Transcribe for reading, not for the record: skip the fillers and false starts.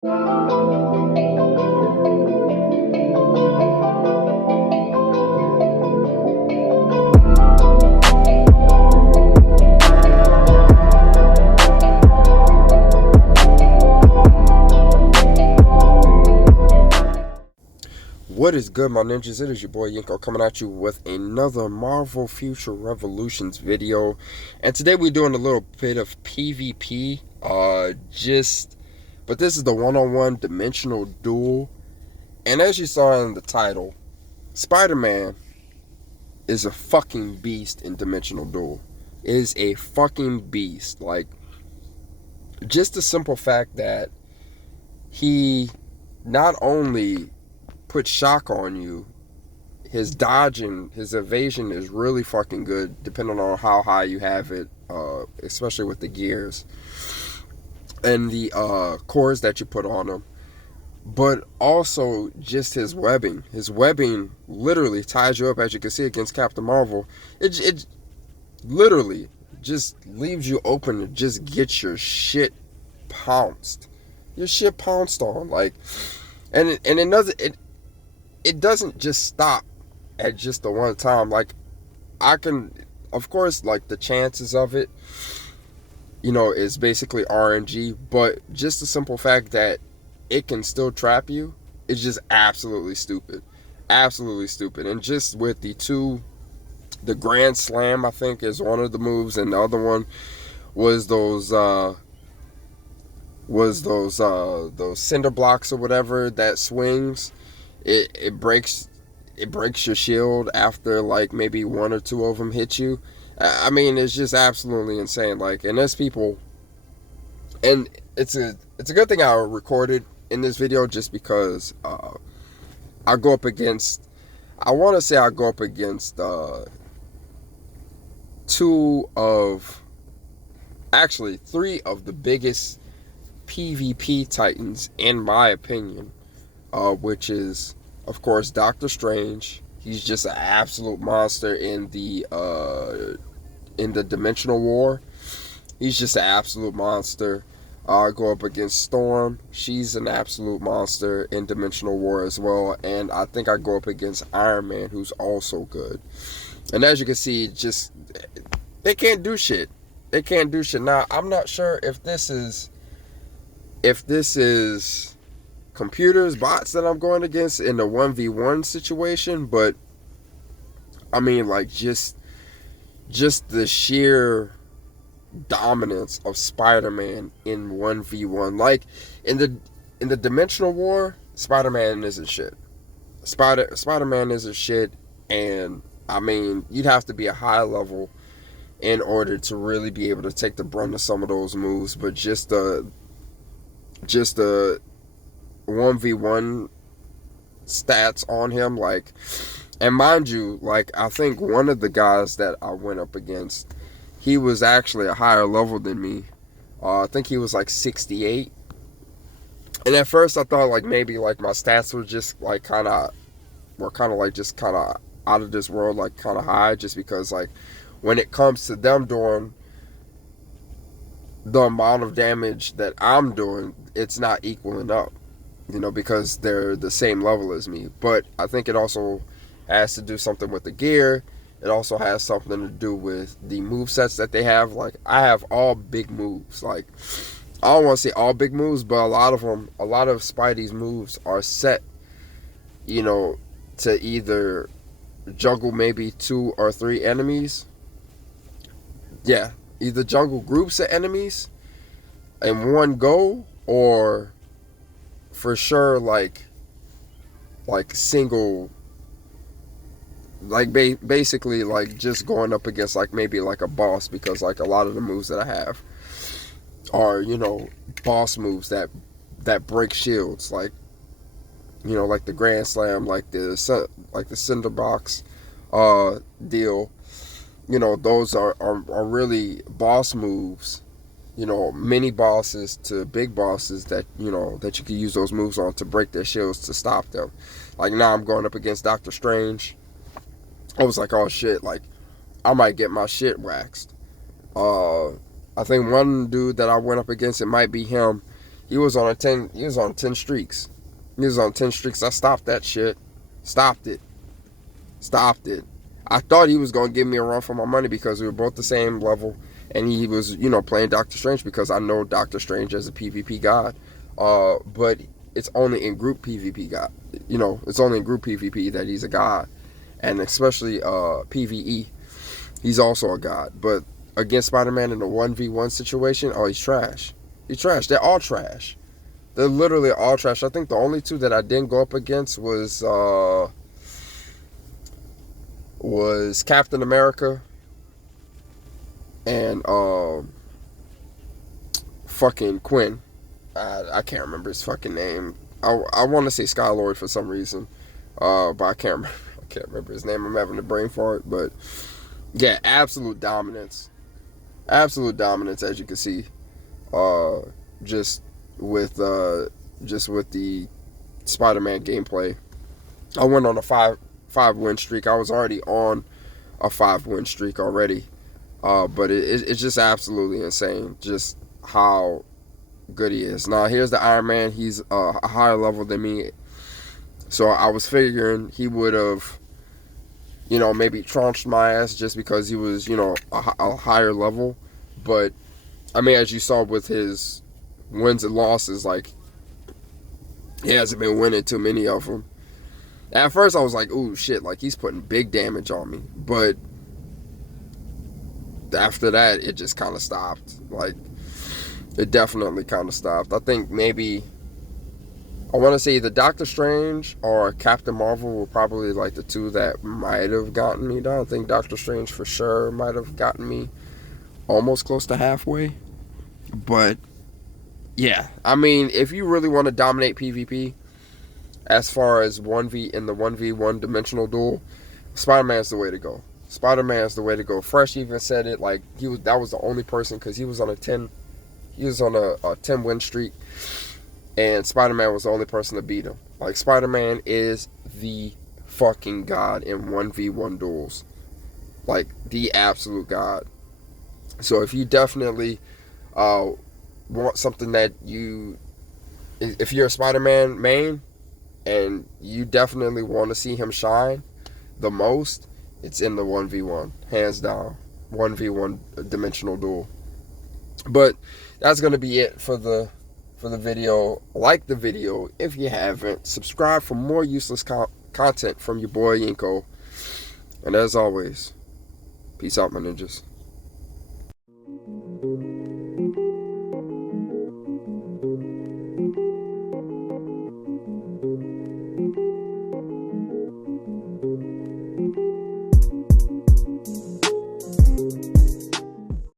What is good, my ninjas? It is your boy Yinko coming at you with another Marvel Future Revolutions video. And today we're doing a little bit of PvP. But this is the one-on-one dimensional duel. And as you saw in the title, Spider-Man is a fucking beast in dimensional duel. It is a fucking beast. Like, just the simple fact that he not only put shock on you, his dodging, his evasion is really fucking good depending on how high you have it, especially with the gears and the cores that you put on him. But also just his webbing literally ties you up, as you can see against Captain Marvel. It literally just leaves you open to just get your shit pounced on. Like, and it doesn't just stop at just the one time. Like, of course, like, the chances of it, is basically RNG, but just the simple fact that it can still trap you is just absolutely stupid. And just with the Grand Slam, I think, is one of the moves, and the other one was those cinder blocks or whatever that swings. It breaks your shield after, like, maybe one or two of them hit you. I mean, it's just absolutely insane. Like, and there's people, and it's a good thing I recorded in this video, just because I go up against three of the biggest PvP titans, in my opinion, which is, of course, Doctor Strange. He's just an absolute monster in the dimensional war. He's just an absolute monster. I go up against Storm. She's an absolute monster in dimensional war as well. And I think I go up against Iron Man, who's also good. And as you can see, just, they can't do shit. Now, I'm not sure if this is computers, bots that I'm going against in the 1v1 situation, but I mean, like, just the sheer dominance of Spider-Man in 1v1. Like, in the dimensional war, Spider-Man isn't shit. Spider-Man isn't shit, and I mean, you'd have to be a high level in order to really be able to take the brunt of some of those moves. But just the 1v1 stats on him, like, and mind you, like, I think one of the guys that I went up against, he was actually a higher level than me. I think he was like 68. And at first I thought, like, maybe, like, my stats were just, like, kind of out of this world, like, kind of high, just because, like, when it comes to them doing the amount of damage that I'm doing, it's not equaling up, because they're the same level as me. But I think it also has to do something with the gear. It also has something to do with the movesets that they have. Like, I have all big moves. Like, I don't want to say all big moves, but a lot of Spidey's moves are set, to either juggle maybe 2 or 3 enemies. Yeah, either juggle groups of enemies in one go, or for sure, like single, like, basically, like, just going up against, like, maybe, like, a boss, because, like, a lot of the moves that I have are, boss moves that break shields, like, like the Grand Slam, like the cinder box deal. Those are really boss moves, mini bosses to big bosses that you can use those moves on to break their shields to stop them. Like, now I'm going up against Doctor Strange. I was like, oh shit, like, I might get my shit waxed. I think one dude that I went up against, it might be him, He was on 10 streaks. He was on 10 streaks. I stopped that shit. Stopped it. I thought he was going to give me a run for my money because we were both the same level. And he was, playing Doctor Strange because I know Doctor Strange as a PvP god. But it's only in group PvP god. It's only in group PvP that he's a god. And especially PvE, he's also a god. But against Spider-Man in a 1v1 situation, oh, he's trash. He's trash. They're all trash. They're literally all trash. I think the only two that I didn't go up against was Captain America and fucking Quinn. I can't remember his fucking name. I want to say Sky-Lord for some reason, but I can't remember his name. I'm having a brain fart, but yeah, absolute dominance, as you can see, just with the Spider-Man gameplay. I went on a five win streak. I was already on a 5-win streak already, but it's just absolutely insane just how good he is. Now here's the Iron Man. He's a higher level than me, so I was figuring he would have maybe trounced my ass just because he was a higher level. But I mean, as you saw with his wins and losses, like, he hasn't been winning too many of them. At first I was like, ooh, shit, like, he's putting big damage on me. But after that, it just kind of stopped. Like, it definitely kind of stopped. I think maybe, I want to say either Doctor Strange or Captain Marvel were probably like the two that might have gotten me down. I think Doctor Strange for sure might have gotten me almost close to halfway. But yeah, I mean, if you really want to dominate PvP, as far as in the 1v1 dimensional duel, Spider-Man's the way to go. Spider-Man's the way to go. Fresh even said it, like, that was the only person, because he was on a 10 win streak, and Spider-Man was the only person to beat him. Like, Spider-Man is the fucking god in 1v1 duels. Like, the absolute god. So if you definitely want something that if you're a Spider-Man main and you definitely want to see him shine the most, it's in the 1v1, hands down, 1v1 dimensional duel. But that's going to be it for the video. Like the video if you haven't. Subscribe for more useless content from your boy Yinko. And as always, peace out, my ninjas.